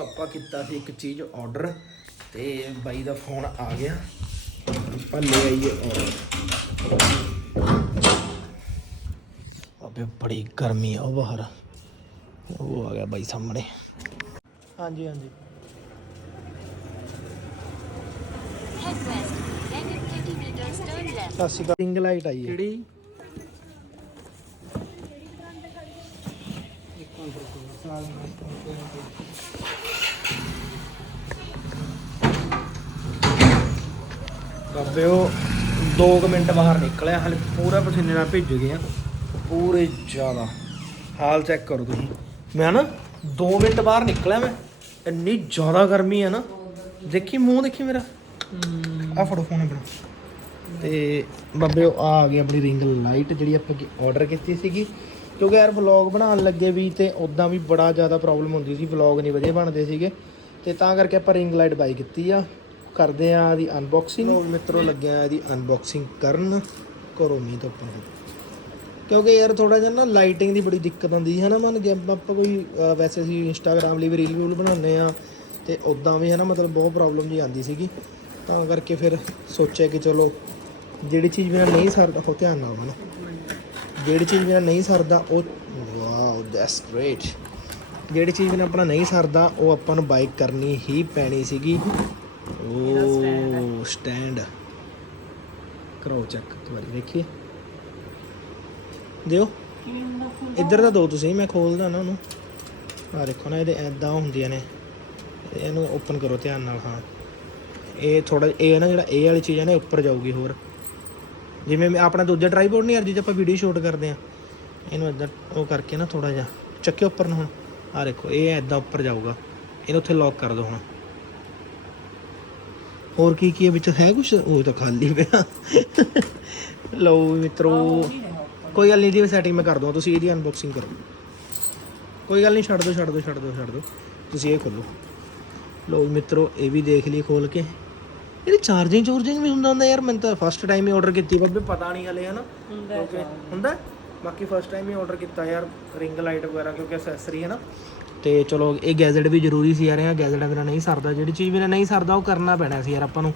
ਆਪਾਂ ਕੀਤਾ ਸੀ ਇੱਕ ਚੀਜ਼ ਆਰਡਰ ਤੇ ਬਾਈ ਦਾ ਫੋਨ ਆ ਗਿਆ। ਆਪਾਂ ਲੈ ਆਈਏ ਆਰਡਰ ਅਬੇ ਬੜੀ ਗਰਮੀ ਆ ਉਹ ਬਾਹਰ। ਉਹ ਆ ਗਿਆ ਬਾਈ ਸਾਹਮਣੇ। ਹਾਂਜੀ ਹਾਂਜੀ। Head west, then in 30 meters turn left. ਸਤਿ ਸ਼੍ਰੀ ਅਕਾਲ। ਰਿੰਗ ਲਾਈਟ ਆਈ ਹੈ। ਕਿਹੜੀ? ਬਾਬੇ ਉਹ 2 ਮਿੰਟ ਬਾਹਰ ਨਿਕਲਿਆ ਹਲੇ ਪੂਰਾ ਪਸੀਨੇ ਨਾਲ ਭਿੱਜ ਗਿਆ ਪੂਰੇ ਜ਼ਿਆਦਾ। ਹਾਲ ਚੈੱਕ ਕਰੋ ਤੁਸੀਂ। ਮੈਂ ਨਾ 2 ਮਿੰਟ ਬਾਹਰ ਨਿਕਲਿਆ ਮੈਂ ਇੰਨੀ ਜ਼ਿਆਦਾ ਗਰਮੀ ਹੈ ਨਾ। ਦੇਖੀ ਮੂੰਹ ਦੇਖੀ ਮੇਰਾ? ਆ ਫੜੋ ਫੋਨ ਆਪਣਾ। ਤੇ ਬਾਬੇ ਉਹ ਆ ਆ ਗਈ ਆਪਣੀ ਰਿੰਗ ਲਾਈਟ ਜਿਹੜੀ ਆਪਾਂ ਆਰਡਰ ਕੀਤੀ ਸੀਗੀ। ਕਿਉਂਕਿ ਯਾਰ ਵਲੌਗ ਬਣਾਉਣ ਲੱਗੇ ਵੀ ਤੇ ਉਦਾਂ ਵੀ ਬੜਾ ਜ਼ਿਆਦਾ ਪ੍ਰੋਬਲਮ ਹੁੰਦੀ ਸੀ ਵਲੌਗ ਨਹੀਂ ਵਧੀਆ ਬਣਦੇ ਸੀਗੇ। ਤੇ ਤਾਂ ਕਰਕੇ ਆਪਾਂ ਰਿੰਗ ਲਾਈਟ ਬਾਈ ਕੀਤੀ ਆ। ਕਰਦੇ ਆ ਇਹਦੀ ਅਨਬਾਕਸਿੰਗ ਲੋਕ ਮਿੱਤਰੋ, ਲੱਗਿਆ ਇਹਦੀ ਅਨਬਾਕਸਿੰਗ ਕਰਨ ਕਰੋ ਮੀਂਹ ਤੋਂ ਆਪਾਂ ਕਿਉਂਕਿ ਯਾਰ ਥੋੜਾ ਜਿਹਾ ਨਾ ਲਾਈਟਿੰਗ ਦੀ ਬੜੀ ਦਿੱਕਤ ਆਉਂਦੀ ਹੈ ਨਾ ਮਨ? ਜੇ ਆਪਾਂ ਕੋਈ ਵੈਸੇ ਅਸੀਂ ਇੰਸਟਾਗ੍ਰਾਮ ਲਈ ਵੀ ਰੀਲ ਰੂਲ ਬਣਾਉਂਦੇ ਆ, ਤੇ ਉਦਾਂ ਵੀ ਹੈ ਨਾ ਮਤਲਬ ਬਹੁਤ ਪ੍ਰੋਬਲਮ ਜੀ ਆਉਂਦੀ ਸੀਗੀ। ਤਾਂ ਕਰਕੇ ਫਿਰ ਸੋਚਿਆ ਕਿ ਚਲੋ, ਜਿਹੜੀ ਚੀਜ਼ ਮੇਰਾ ਨਹੀਂ ਸਰ, ਉਹ ਧਿਆਨ ਨਾਲ ਮਨ ਜਿਹੜੀ ਚੀਜ਼ ਮੇਰਾ ਨਹੀਂ ਸਰਦਾ, ਉਹ ਵਾਓ ਦੈਟਸ ਗ੍ਰੇਟ ਜਿਹੜੀ ਚੀਜ਼ ਮੇਰਾ ਆਪਣਾ ਨਹੀਂ ਸਰਦਾ, ਉਹ ਆਪਾਂ ਨੂੰ ਬਾਈਕ ਕਰਨੀ ਹੀ ਪੈਣੀ ਸੀਗੀ। ਉਹ ਸਟੈਂਡ ਕਰੋ ਚੈੱਕ ਇੱਕ ਵਾਰੀ ਦੇਖੀਏ ਦਿਓ। ਇੱਧਰ ਦਾ ਦੋ ਤੁਸੀਂ, ਮੈਂ ਖੋਲਦਾ ਨਾ ਉਹਨੂੰ। ਆ ਦੇਖੋ ਨਾ, ਇਹਦੇ ਐਦਾਂ ਹੁੰਦੀਆਂ ਨੇ। ਇਹਨੂੰ ਓਪਨ ਕਰੋ ਧਿਆਨ ਨਾਲ, ਹਾਂ। ਇਹ ਥੋੜਾ ਇਹ ਨਾ ਜਿਹੜਾ ਇਹ ਵਾਲੀ ਚੀਜ਼ ਹੈ ਨਾ ਉੱਪਰ ਜਾਊਗੀ ਹੋਰ। ਜਿਵੇਂ ਮੈਂ ਆਪਣਾ ਦੂਜਾ ਟ੍ਰਾਈਪੋਡ ਨਹੀਂ ਯਾਰ ਜਿੱਥੇ ਆਪਾਂ ਵੀਡੀਓ ਸ਼ੂਟ ਕਰਦੇ ਆ ਇਹਨੂੰ ਇਦਾਂ ਉਹ ਕਰਕੇ ਨਾ ਥੋੜਾ ਜਿਹਾ ਚੱਕਿਓ ਉੱਪਰ ਨੂੰ ਹੁਣ। ਆ ਦੇਖੋ ਇਹ ਐਦਾਂ ਉੱਪਰ ਜਾਊਗਾ। ਇਹਨੂੰ ਉੱਥੇ ਲੌਕ ਕਰ ਦਿਓ ਹੁਣ। ਹੋਰ ਕੀ ਕੀ ਹੈ ਵਿੱਚ? ਹੈ ਕੁਝ ਉਹ ਤਾਂ ਖਾਲੀ ਪਿਆ। ਲਓ ਮਿੱਤਰੋ ਕੋਈ ਗੱਲ ਨਹੀਂ ਦੀ ਸੈਟਿੰਗ ਮੈਂ ਕਰ ਦੂੰਗਾ ਤੁਸੀਂ ਇਹਦੀ ਅਨਬਾਕਸਿੰਗ ਕਰੋ। ਕੋਈ ਗੱਲ ਨਹੀਂ ਛੱਡ ਦਿਓ ਛੱਡ ਦਿਓ ਛੱਡ ਦਿਓ ਛੱਡ ਦਿਓ ਤੁਸੀਂ ਇਹ ਖੋਲੋ। ਲਓ ਮਿੱਤਰੋ ਇਹ ਵੀ ਦੇਖ ਲਈ ਖੋਲ ਕੇ। ਇਹਦੀ ਚਾਰਜਿੰਗ ਚੋਰਜਿੰਗ ਵੀ ਹੁੰਦਾ ਹੁੰਦਾ ਯਾਰ ਮੈਂ ਤਾਂ ਫਸਟ ਟਾਈਮ ਹੀ ਆਰਡਰ ਕੀਤੀ ਬੱਬੇ ਪਤਾ ਨਹੀਂ ਹਲੇ ਹਨਾ? ਹੁੰਦਾ ਹੈ? ਬਾਕੀ ਫਸਟ ਟਾਈਮ ਹੀ ਆਰਡਰ ਕੀਤਾ ਯਾਰ ਰਿੰਗ ਲਾਈਟ ਵਗੈਰਾ ਕਿਉਂਕਿ ਅਸੈਸਰੀ ਹੈ ਨਾ ਤੇ ਚਲੋ ਇਹ ਗੈਜ਼ਟ ਵੀ ਜ਼ਰੂਰੀ ਸੀ ਯਾਰ ਇਹ ਗੈਜ਼ਟ ਬਿਨਾ ਨਹੀਂ ਸਰਦਾ ਜਿਹੜੀ ਚੀਜ਼ ਬਿਨਾ ਨਹੀਂ ਸਰਦਾ ਉਹ ਕਰਨਾ ਪੈਣਾ ਸੀ ਯਾਰ ਆਪਾਂ ਨੂੰ।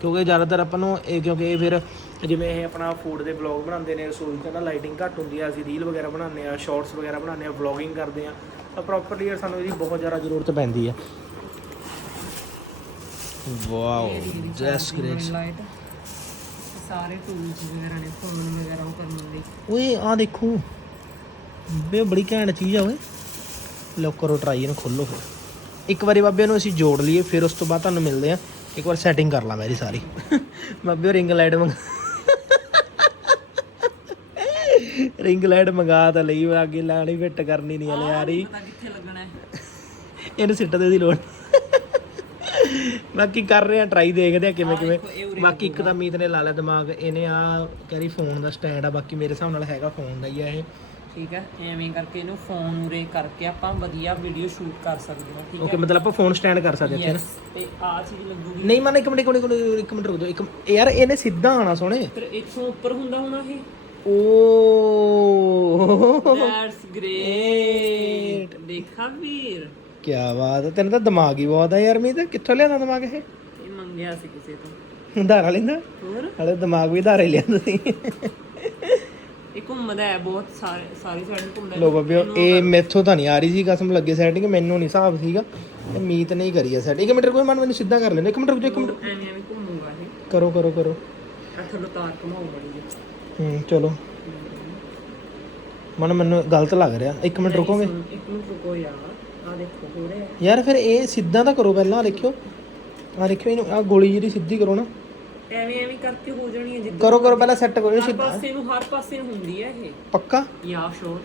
ਕਿਉਂਕਿ ਜ਼ਿਆਦਾਤਰ ਆਪਾਂ ਨੂੰ ਇਹ ਕਿਉਂਕਿ ਇਹ ਫਿਰ ਜਿਵੇਂ ਇਹ ਆਪਣਾ ਫੂਡ ਦੇ ਵਲੌਗ ਬਣਾਉਂਦੇ ਨੇ ਰਸੋਈ 'ਚ ਨਾ ਲਾਈਟਿੰਗ ਘੱਟ ਹੁੰਦੀ ਆ ਅਸੀਂ ਰੀਲ ਵਗੈਰਾ ਬਣਾਉਂਦੇ ਆ ਸ਼ਾਰਟਸ ਵਗੈਰਾ ਬਣਾਉਂਦੇ ਆ ਵਲੌਗਿੰਗ ਕਰਦੇ ਆ ਤਾਂ ਪ੍ਰੋਪਰਲੀ ਯਾਰ ਸਾਨੂੰ ਇਹਦੀ ਬਹੁਤ ਜ਼ਿਆਦਾ ਜ਼ਰੂਰਤ ਪੈਂਦੀ ਆ। ਵਾਓ ਜੈਸ ਗ੍ਰੇਟ ਸਾਰੇ ਟੂਲਸ ਵਗੈਰਾ ਨੇ ਫੋਨ ਵਗੈਰਾ ਉਹ ਕਰਨ ਲਈ ਓਏ ਆ ਦੇਖੋ ਬੇ ਬੜੀ ਘੈਂਟ ਚੀਜ਼ ਆ ਓਏ ਲਓ ਕਰੋ ਟਰਾਈ ਇਹਨੂੰ ਖੋਲੋ ਫਿਰ ਇੱਕ ਵਾਰੀ ਬਾਬੇ ਨੂੰ ਅਸੀਂ ਜੋੜ ਲਈਏ ਫਿਰ ਉਸ ਤੋਂ ਬਾਅਦ ਤੁਹਾਨੂੰ ਮਿਲਦੇ ਆ ਇੱਕ ਵਾਰ ਸੈਟਿੰਗ ਕਰ ਲਾਂ ਮੇਰੀ ਸਾਰੀ ਬਾਬੇ ਰਿੰਗ ਲਾਈਟ ਮੰਗ ਰਿੰਗ ਲਾਈਟ ਮੰਗਾ ਤਾਂ ਲਈ ਅੱਗੇ ਲਾਣੀ ਫਿੱਟ ਕਰਨੀ ਨਹੀਂ ਹਲੇ ਯਾਰ ਹੀ ਪਤਾ ਕਿੱਥੇ ਲੱਗਣਾ ਹੈ ਇਹਨੂੰ ਸਿੱਟ ਦੇ ਦੀ ਲੋੜ ਬਾਕੀ ਕਰ ਰਹੇ ਆ ਟਰਾਈ ਦੇਖਦੇ ਆ ਕਿਵੇਂ ਕਿਵੇਂ। ਬਾਕੀ ਇੱਕ ਤਾਂ ਮੀਤ ਨੇ ਲਾ ਲਿਆ ਦਿਮਾਗ ਇਹਨੇ ਆ ਕਹਿੰਦੀ ਫੋਨ ਦਾ ਸਟੈਂਡ ਆ ਬਾਕੀ ਮੇਰੇ ਹਿਸਾਬ ਨਾਲ ਹੈਗਾ ਫੋਨ ਦਾ ਹੀ ਆ ਇਹ। ਠੀਕ ਹੈ ਐਵੇਂ ਕਰਕੇ ਇਹਨੂੰ ਫੋਨ ਉਰੇ ਕਰਕੇ ਆਪਾਂ ਵਧੀਆ ਵੀਡੀਓ ਸ਼ੂਟ ਕਰ ਸਕਦੇ ਹਾਂ ਠੀਕ ਓਕੇ ਮਤਲਬ ਆਪਾਂ ਫੋਨ ਸਟੈਂਡ ਕਰ ਸਕਦੇ ਇੱਥੇ ਨਾ। ਤੇ ਆ ਚੀਜ਼ ਲੱਗੂਗੀ। ਨਹੀਂ ਮਨ ਇੱਕ ਮਿੰਟ ਇੱਕ ਮਿੰਟ ਇੱਕ ਮਿੰਟ, ਰੁਕ ਜਾਓ ਇੱਕ ਯਾਰ ਇਹਨੇ ਸਿੱਧਾ ਆਣਾ ਸੋਹਣੇ। ਫਿਰ ਇੱਥੋਂ ਉੱਪਰ ਹੁੰਦਾ ਹੋਣਾ ਇਹ? ਓ। ਦੈਟਸ ਗ੍ਰੇਟ ਦੇਖਾ ਵੀਰ। ਕੀ ਬਾਤ ਹੈ ਤੈਨੂੰ ਤਾਂ ਦਿਮਾਗ ਹੀ ਬਹੁਤ ਆ ਯਾਰ ਮੀਤ। ਕਿੱਥੋਂ ਲਿਆਂਦਾ ਦਿਮਾਗ ਇਹ? ਇਹ ਮੰਗਿਆ ਸੀ ਕਿਸੇ ਤੋਂ। ਧਾਰਾ ਲੈਂਦਾ? ਹੋਰ? ਹਲੇ ਦਿਮਾਗ ਵੀ ਧਾਰੇ ਲਿਆਂਦਾ ਸੀ ਇਹ ਘੁੰਮਦਾ ਹੈ ਬਹੁਤ ਸਾਰੇ ਸਾਰੀ ਸਾਈਡ ਘੁੰਮਦਾ ਲੋ ਬਾਬਿਓ ਇਹ ਮੈਥੋਂ ਤਾਂ ਨਹੀਂ ਆ ਰਹੀ ਸੀ ਕਸਮ ਲੱਗੇ ਸੈਟਿੰਗ ਮੈਨੂੰ ਨਹੀਂ ਹਿਸਾਬ ਸੀਗਾ। ਇਹ ਮੀਤ ਨੇ ਹੀ ਕਰੀ ਆ ਸੈਟਿੰਗ ਇੱਕ ਮਿੰਟ ਕੋਈ ਮਨ ਮੈਨੂੰ ਸਿੱਧਾ ਕਰ ਲੈਂਦਾ। ਇੱਕ ਮਿੰਟ ਰੁਕ ਇੱਕ ਮਿੰਟ। ਐਵੇਂ ਐਵੇਂ ਘੁੰਮੂਗਾ ਇਹ। ਕਰੋ ਕਰੋ ਕਰੋ। ਆ ਥੱਲੋਂ ਤਾਰ ਹੈ ਹੂੰ ਚਲੋ। ਮਨ ਮੈਨੂੰ ਗਲਤ ਲੱਗ ਰਿਹਾ। ਇੱਕ ਮਿੰਟ ਰੁਕੋਗੇ? ਇੱਕ ਮਿੰਟ ਰੁਕੋ ਯਾਰ। ਆ ਦੇਖੋ ਯਾਰ ਫਿਰ ਇਹ ਸਿੱਧਾ ਤਾਂ ਕਰੋ ਪਹਿਲਾਂ ਆਹ ਦੇਖਿਓ। ਆ ਦੇਖਿਓ ਇਹਨੂੰ ਆ ਗੋਲੀ ਜਿਹੜੀ ਸਿੱਧੀ ਕਰੋ ਨਾ। ਐਵੇਂ ਐਵੇਂ ਕਰਕੇ ਹੋ ਜਾਣੀ ਹੈ ਜਿੱਦਾਂ। ਕਰੋ ਕਰੋ ਪਹਿਲਾਂ ਸੈੱਟ ਕਰੋ ਇਹਨੂੰ ਹਰ ਸਿੱਧਾ ਪਾਸੇ ਨੂੰ ਹਰ ਪਾਸੇ ਨੂੰ ਹੁੰਦੀ ਹੈ ਇਹ। ਪੱਕਾ? ਯਾ ਸ਼ੋਰ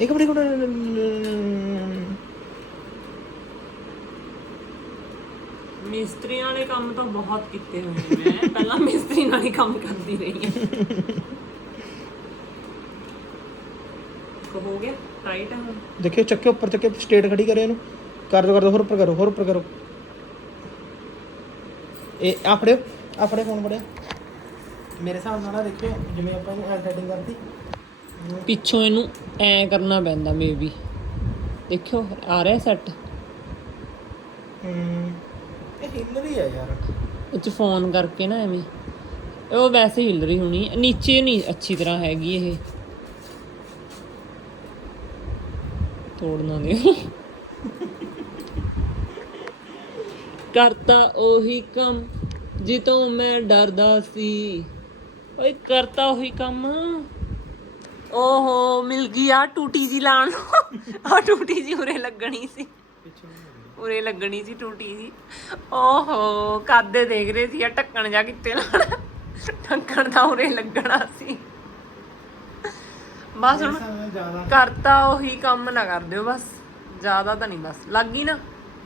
ਇੱਕ ਮਿੰਟ ਇੱਕ ਮਿੰਟ। ਮਿਸਤਰੀਆਂ ਵਾਲੇ ਕੰਮ ਤਾਂ ਬਹੁਤ ਕੀਤੇ ਹੋਏ ਨੇ। ਮੈਂ ਪਹਿਲਾਂ ਮਿਸਤਰੀ ਨਾਲ ਹੀ ਕੰਮ ਕਰਦੀ ਰਹੀ ਹਾਂ ਕੋ ਹੋ ਗਿਆ ਟਾਈਟ ਹੈ ਹੁਣ। ਦੇਖਿਓ ਚੱਕੇ ਉੱਪਰ ਚੱਕੇ ਸਟੇਟ ਖੜੀ ਕਰੇ ਇਹਨੂੰ। ਕਰ ਦੋ ਕਰ ਦੋ ਹੋਰ ਉੱਪਰ ਕਰੋ ਹੋਰ ਉੱਪਰ ਕਰੋ। ਇਹ ਆ ਫੜਿਓ ਆ ਫੜੇ ਫੋਨ ਫੜਿਆ ਮੇਰੇ ਹਿਸਾਬ ਨਾਲ ਨਾ ਦੇਖਿਓ ਜਿਵੇਂ ਆਪਾਂ ਇਹਨੂੰ ਐ ਸੈਟਿੰਗ ਕਰਤੀ। ਪਿੱਛੋਂ ਇਹਨੂੰ ਐ ਕਰਨਾ ਪੈਂਦਾ ਮੇਬੀ ਦੇਖਿਓ ਆ ਰਿਹਾ ਸੈੱਟ ਹੂੰ ਇਹ ਹਿੱਲ ਰਹੀ ਆ ਯਾਰ। ਉਹ ਚ ਫੋਨ ਕਰਕੇ ਨਾ ਐਵੇਂ। ਉਹ ਵੈਸੇ ਹਿੱਲ ਰਹੀ ਹੋਣੀ। ਨੀਚੇ ਨਹੀਂ ਅੱਛੀ ਤਰ੍ਹਾਂ ਹੈਗੀ ਇਹ। ਤੋੜਨਾ ਦੇ ਕਰਤਾ ਉਹੀ ਕੰਮ, ਜਿੱਤੋਂ ਮੈਂ ਡਰਦਾ ਸੀ। ਓਏ, ਕਰਤਾ ਉਹੀ ਕੰਮ। ਓਹੋ, ਮਿਲ ਗਈ ਆ ਟੂਟੀ ਜੀ ਲਾਣ ਆ ਟੂਟੀ ਜੀ ਉਰੇ ਲੱਗਣੀ ਸੀ। ਉਰੇ ਲੱਗਣੀ ਸੀ ਟੂਟੀ ਜੀ। ਓਹੋ, ਕਾਦੇ ਦੇਖ ਰਹੇ ਸੀ ਆ, ਢੱਕਣ ਜਾ ਕਿੱਥੇ ਲਾਣਾ ਢੱਕਣ ਤਾਂ ਉਰੇ ਲੱਗਣਾ ਸੀ। ਬਸ ਹੁਣ ਜ਼ਿਆਦਾ ਕਰਤਾ ਉਹੀ ਕੰਮ ਨਾ ਕਰ ਦਿਓ ਬਸ ਜ਼ਿਆਦਾ ਤਾਂ ਨਹੀਂ ਬਸ ਲੱਗ ਗਈ ਨਾ?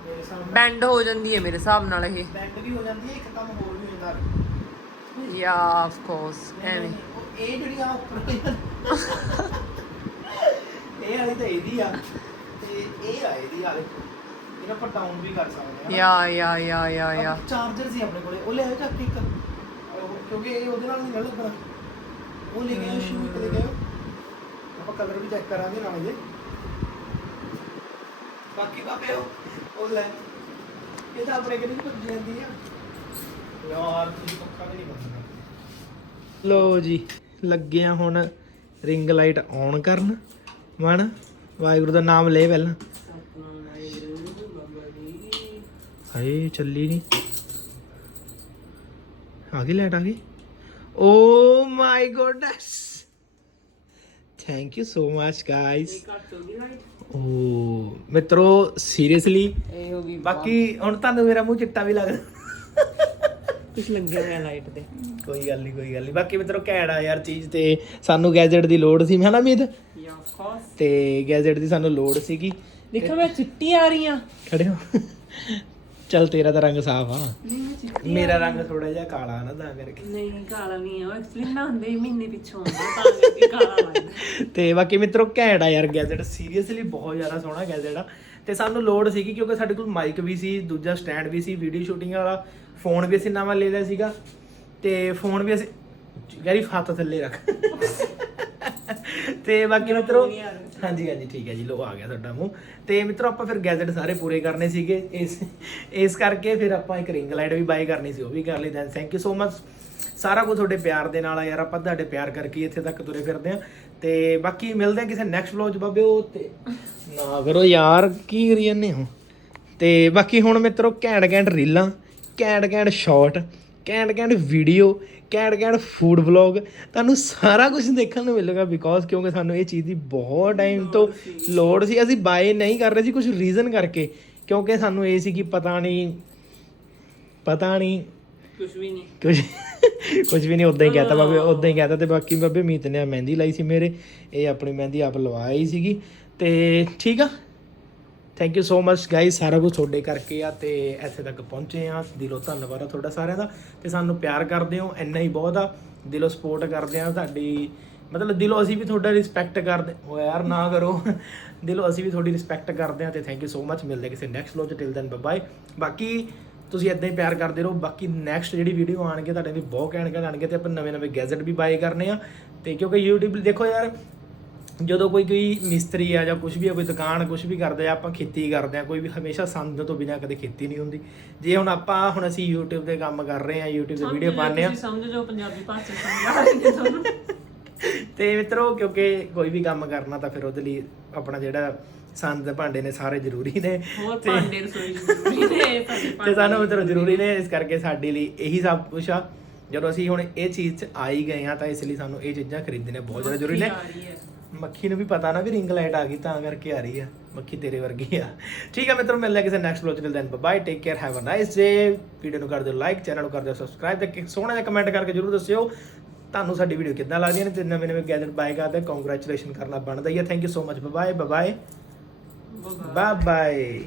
ਮੇਰੇ ਸਾਹਮਣੇ ਬੈਂਡ ਹੋ ਜਾਂਦੀ ਹੈ ਮੇਰੇ ਹਿਸਾਬ ਨਾਲ ਇਹ। ਬੈਂਡ ਵੀ ਹੋ ਜਾਂਦੀ ਹੈ ਇੱਕ ਕੰਮ ਹੋਰ ਵੀ ਹੋ ਜਾਂਦਾ ਯਾ ਆਫ ਕੋਰਸ ਐਵੇਂ। ਉਹ ਇਹ ਜਿਹੜੀ ਆ ਉੱਪਰ ਵਾਲੀ ਆ, ਇਹ ਵਾਲੀ ਤਾਂ ਇਹਦੀ ਆ ਤੇ ਇਹ ਆ ਇਹਦੀ ਆ ਦੇਖੋ। ਇਹਨੂੰ ਆਪਾਂ ਡਾਊਨ ਵੀ ਕਰ ਸਕਦੇ ਹਾਂ। ਯਾ ਯਾ ਯਾ ਯਾ ਯਾ। ਚਾਰਜਰ ਸੀ ਆਪਣੇ ਕੋਲੇ ਉਹ ਲੈ ਆਓ ਚੱਕ ਕੇ ਇੱਕ। ਉਹ- ਕਿਉਂਕਿ ਇਹ ਉਹਦੇ ਨਾਲ ਨਹੀਂ ਨਾ ਲੱਗਣਾ। ਉਹ ਲੈ ਗਏ ਸ਼ੂ ਇੱਕ ਲੈ ਗਏ ਕਲਰ ਵੀ ਚੈੱਕ ਕਰਾਂਗੇ ਨਾਲ ਇਹਦੇ ਬਾਕੀ ਬਾਬੇ, ਉਹ ਉਹ ਲੈ। ਇਹ ਤਾਂ ਆਪਣੇ ਕਿਹੜੀ ਭੱਜ ਜਾਂਦੀ ਆ। ਯਾਰ ਤੁਸੀਂ ਪੱਕਾ ਵੀ ਨਹੀਂ ਬੰਦ ਲੋ ਜੀ ਲੱਗੇ ਹੁਣ ਰਿੰਗ ਲਾਈਟ ਆਨ ਕਰਨ। ਮਨ, ਵਾਹਿਗੁਰੂ ਦਾ ਨਾਮ ਲੈ ਪਹਿਲਾਂ। ਹਾਏ, ਚੱਲੀ ਨਹੀਂ ਆ ਗਈ ਲਾਈਟ ਆ ਗਈ। ਓ my goodness thank you so much guys ਓ ਮਿੱਤਰੋ ਸੀਰੀਅਸਲੀ ਇਹ ਹੋ ਗਈ ਬਾਕੀ ਹੁਣ ਤੁਹਾਨੂੰ ਮੇਰਾ ਮੂੰਹ ਚਿੱਟਾ ਵੀ ਲੱਗਦਾ। ਕੁਝ ਲੱਗਿਆ ਹੋਇਆ ਲਾਈਟ ਤੇ। ਕੋਈ ਗੱਲ ਨਹੀਂ ਕੋਈ ਗੱਲ ਨਹੀਂ ਬਾਕੀ ਮਿੱਤਰੋ ਘੈਂਟ ਆ ਯਾਰ ਚੀਜ਼ ਤੇ ਸਾਨੂੰ ਗੈਜਟ ਦੀ ਲੋੜ ਸੀ। ਮੈਂ ਨਾ ਮੀਤ ਯਾ ਆਫ ਕੋਰਸ ਤੇ ਗੈਜਟ ਦੀ ਸਾਨੂੰ ਲੋੜ ਸੀਗੀ। ਦੇਖੋ ਮੈਂ ਚਿੱਟੀ ਆ ਰਹੀ ਆ ਖੜੇ ਹੋ। ਚਲ ਤੇਰਾ ਤਾਂ ਰੰਗ ਸਾਫ਼ ਆ। ਮੇਰਾ ਰੰਗ ਥੋੜਾ ਜਿਹਾ ਕਾਲਾ ਨਾ ਤਾਂ ਕਰਕੇ। ਨਹੀਂ ਕਾਲਾ ਨਹੀਂ ਆ। ਉਹ ਐਕਚੁਅਲੀ ਨਾ ਹੁੰਦੇ ਹੀ ਮਹੀਨੇ ਪਿੱਛੋਂ ਆਉਂਦਾ ਤਾਂ ਕਰਕੇ ਕਾਲਾ ਲੱਗਦਾ। ਤੇ ਬਾਕੀ ਮਿੱਤਰੋ ਘੈਂਟ ਆ ਯਾਰ ਗੈਜਟ ਸੀਰੀਅਸਲੀ ਬਹੁਤ ਜ਼ਿਆਦਾ ਸੋਹਣਾ ਗੈਜਟ ਆ। ਤੇ ਸਾਨੂੰ ਲੋੜ ਸੀਗੀ ਕਿਉਂਕਿ ਸਾਡੇ ਕੋਲ ਮਾਈਕ ਵੀ ਸੀ ਦੂਜਾ ਸਟੈਂਡ ਵੀ ਸੀ ਵੀਡੀਓ ਸ਼ੂਟਿੰਗ ਵਾਲਾ। ਫੋਨ ਵੀ ਅਸੀਂ ਨਵਾਂ ਲੈ ਲਿਆ ਸੀਗਾ। ਤੇ ਫੋਨ ਵੀ ਅਸੀਂ ਗੈਰੀ ਹੱਥ ਥੱਲੇ ਰੱਖ। ਤੇ ਬਾਕੀ ਮਿੱਤਰੋ ਹਾਂਜੀ ਹਾਂਜੀ ਠੀਕ ਹੈ ਜੀ ਲੋ ਆ ਗਿਆ ਤੁਹਾਡਾ ਮੂੰਹ। ਤੇ ਮਿੱਤਰੋ ਆਪਾਂ ਫਿਰ ਗੈਜਟ ਸਾਰੇ ਪੂਰੇ ਕਰਨੇ ਸੀਗੇ। ਇਸ ਇਸ ਕਰਕੇ ਫਿਰ ਆਪਾਂ ਇੱਕ ਰਿੰਗ ਲਾਈਟ ਵੀ ਬਾਈ ਕਰਨੀ ਸੀ ਉਹ ਵੀ ਕਰ ਲਈ then thank you so much ਸਾਰਾ ਕੁਝ ਤੁਹਾਡੇ ਪਿਆਰ ਦੇ ਨਾਲ ਆ ਯਾਰ ਆਪਾਂ ਤੁਹਾਡੇ ਪਿਆਰ ਕਰਕੇ ਇੱਥੇ ਤੱਕ ਤੁਰੇ ਫਿਰਦੇ ਆ ਤੇ ਬਾਕੀ ਮਿਲਦੇ ਆ ਕਿਸੇ ਨੈਕਸਟ ਵਲੌਗ 'ਚ ਬਾਬੇ ਉਹ ਤੇ ਨਾ ਕਰੋ ਯਾਰ ਕੀ ਕਰੀ ਜਾਂਦੇ ਹੋ? ਤੇ ਬਾਕੀ ਹੁਣ ਮਿੱਤਰੋ ਘੈਂਟ ਘੈਂਟ ਰੀਲਾਂ ਘੈਂਟ ਘੈਂਟ ਸ਼ਾਰਟ ਘੈਂਟ ਘੈਂਟ ਵੀਡੀਓ ਘੈਂਟ ਘੈਂਟ ਫੂਡ ਵਲੌਗ ਤੁਹਾਨੂੰ ਸਾਰਾ ਕੁਝ ਦੇਖਣ ਨੂੰ ਮਿਲੇਗਾ ਬਿਕੋਜ਼ ਕਿਉਂਕਿ ਸਾਨੂੰ ਇਹ ਚੀਜ਼ ਦੀ ਬਹੁਤ ਟਾਈਮ ਤੋਂ ਲੋੜ ਸੀ। ਅਸੀਂ ਬਾਏ ਨਹੀਂ ਕਰ ਰਹੇ ਸੀ ਕੁਝ ਰੀਜ਼ਨ ਕਰਕੇ। ਕਿਉਂਕਿ ਸਾਨੂੰ ਇਹ ਸੀ ਕਿ ਪਤਾ ਨਹੀਂ ਪਤਾ ਨਹੀਂ ਕੁਝ ਵੀ ਨਹੀਂ। ਕੁਝ ਕੁਝ ਵੀ ਨਹੀਂ ਉਦਾਂ ਹੀ ਕਹਤਾ ਬਾਬੇ ਉਦਾਂ ਹੀ ਕਹਤਾ ਤੇ ਬਾਕੀ ਬਾਬੇ ਮੀਤ ਨੇ ਮਹਿੰਦੀ ਲਾਈ ਸੀ ਮੇਰੇ। ਇਹ ਆਪਣੀ ਮਹਿੰਦੀ ਆਪ ਲਵਾਈ ਸੀਗੀ। ਤੇ ਠੀਕ ਆ। Thank you so much guys ਸਾਰਾ ਕੁਝ ਤੁਹਾਡੇ ਕਰਕੇ ਆ ਤੇ ਇੱਥੇ ਤੱਕ ਪਹੁੰਚੇ ਆ। ਦਿਲੋਂ ਧੰਨਵਾਦ ਆ ਤੁਹਾਡਾ ਸਾਰਿਆਂ ਦਾ ਤੇ ਸਾਨੂੰ ਪਿਆਰ ਕਰਦੇ ਹੋ, ਇੰਨਾ ਹੀ ਬਹੁਤ ਆ। ਦਿਲੋਂ ਸਪੋਰਟ ਕਰਦੇ ਆ ਤੁਹਾਡੀ ਮਤਲਬ ਦਿਲੋਂ ਅਸੀਂ ਵੀ ਤੁਹਾਡਾ ਰਿਸਪੈਕਟ ਕਰਦੇ ਓ ਯਾਰ ਨਾ ਕਰੋ। ਦਿਲੋਂ ਅਸੀਂ ਵੀ ਤੁਹਾਡੀ ਰਿਸਪੈਕਟ ਕਰਦੇ ਆ ਤੇ ਥੈਂਕ ਯੂ ਸੋ ਮਚ ਮਿਲਦੇ ਕਿਸੇ next vlog till then bye ਬਾਕੀ ਤੁਸੀਂ ਇਦਾਂ ਹੀ ਪਿਆਰ ਕਰਦੇ ਰਹੋ, ਬਾਕੀ ਨੈਕਸਟ ਜਿਹੜੀ ਵੀਡੀਓ ਆਣਗੇ ਤੁਹਾਡੇ ਲਈ ਬਹੁਤ ਕਹਿਣ ਘੈਂਟ ਆਣਗੇ ਤੇ ਆਪਾਂ ਨਵੇਂ ਨਵੇਂ ਗੈਜਟ ਵੀ ਬਾਏ ਕਰਨੇ ਆ। ਤੇ ਕਿਉਂਕਿ YouTube ਦੇਖੋ ਯਾਰ ਜਦੋਂ ਕੋਈ ਕੋਈ ਮਿਸਤਰੀ ਆ ਜਾਂ ਕੁਝ ਵੀ ਆ ਕੋਈ ਦੁਕਾਨ ਕੁਝ ਵੀ ਕਰਦੇ ਆ ਆਪਾਂ ਖੇਤੀ ਕਰਦੇ ਆ ਕੋਈ ਵੀ ਹਮੇਸ਼ਾ ਸੰਦ ਤੋਂ ਬਿਨਾਂ ਕਦੇ ਖੇਤੀ ਨਹੀਂ ਹੁੰਦੀ। ਜੇ ਹੁਣ ਆਪਾਂ ਹੁਣ ਅਸੀਂ YouTube ਤੇ ਕੰਮ ਕਰ ਰਹੇ ਆ YouTube ਤੇ ਵੀਡੀਓ ਪਾਉਂਦੇ ਆ। ਤੁਸੀਂ ਸਮਝ ਜੋ ਪੰਜਾਬੀ ਭਾਸ਼ਾ ਸਮਝ ਆ ਤੇ ਮਿੱਤਰੋ ਕਿਉਂਕਿ ਕੋਈ ਵੀ ਕੰਮ ਕਰਨਾ ਤਾਂ ਫਿਰ ਉਹਦੇ ਲਈ ਆਪਣਾ ਜਿਹੜਾ ਸੰਦ ਦੇ ਭਾਂਡੇ ਨੇ ਸਾਰੇ ਜ਼ਰੂਰੀ ਨੇ। ਹੋਰ ਭਾਂਡੇ ਰਸੋਈ ਜ਼ਰੂਰੀ ਨੇ ਤੇ ਸਾਨੂੰ ਮਿੱਤਰੋ ਜ਼ਰੂਰੀ ਨੇ ਇਸ ਕਰਕੇ ਸਾਡੇ ਲਈ ਇਹੀ ਸਭ ਕੁਝ ਆ। ਜਦੋਂ ਅਸੀਂ ਹੁਣ ਇਹ ਚੀਜ਼ 'ਚ ਆ ਹੀ ਗਏ ਆ ਤਾਂ ਇਸ ਲਈ ਸਾਨੂੰ ਇਹ ਚੀਜ਼ਾਂ ਖਰੀਦਣੀਆਂ ਬਹੁਤ ਜ਼ਿਆਦਾ ਜ਼ਰੂਰੀ ਨੇ। ਮੱਖੀ ਨੂੰ ਵੀ ਪਤਾ ਨਾ ਵੀ ਰਿੰਗ ਲਾਈਟ ਆ ਗਈ ਤਾਂ ਕਰਕੇ ਆ ਰਹੀ ਆ। ਮੱਖੀ ਤੇਰੇ ਵਰਗੀ ਆ। ਠੀਕ ਆ ਮਿੱਤਰੋ ਮਿਲਦੇ ਆ ਕਿਸੇ ਨੈਕਸਟ ਵਲੋਗ ਚ then bye take care have a nice day video ਨੂੰ ਕਰ ਦਿਓ ਲਾਈਕ ਚੈਨਲ ਨੂੰ ਕਰ ਦਿਓ ਸਬਸਕ੍ਰਾਈਬ ਤੇ ਸੋਹਣਾ ਜਿਹਾ ਕਮੈਂਟ ਕਰਕੇ ਜਰੂਰ ਦੱਸਿਓ। ਤੁਹਾਨੂੰ ਸਾਡੀ ਵੀਡੀਓ ਕਿੱਦਾਂ ਲੱਗਦੀਆਂ ਨੇ ਤੇ ਨਵੇਂ ਨਵੇਂ ਗੈਜਟ ਬਾਏ ਕਰਦੇ ਕੰਗ੍ਰੈਚੁਲੇਸ਼ਨ ਕਰਨਾ ਬਣਦਾ ਹੀ ਆ। Thank you so much bye bye bye bye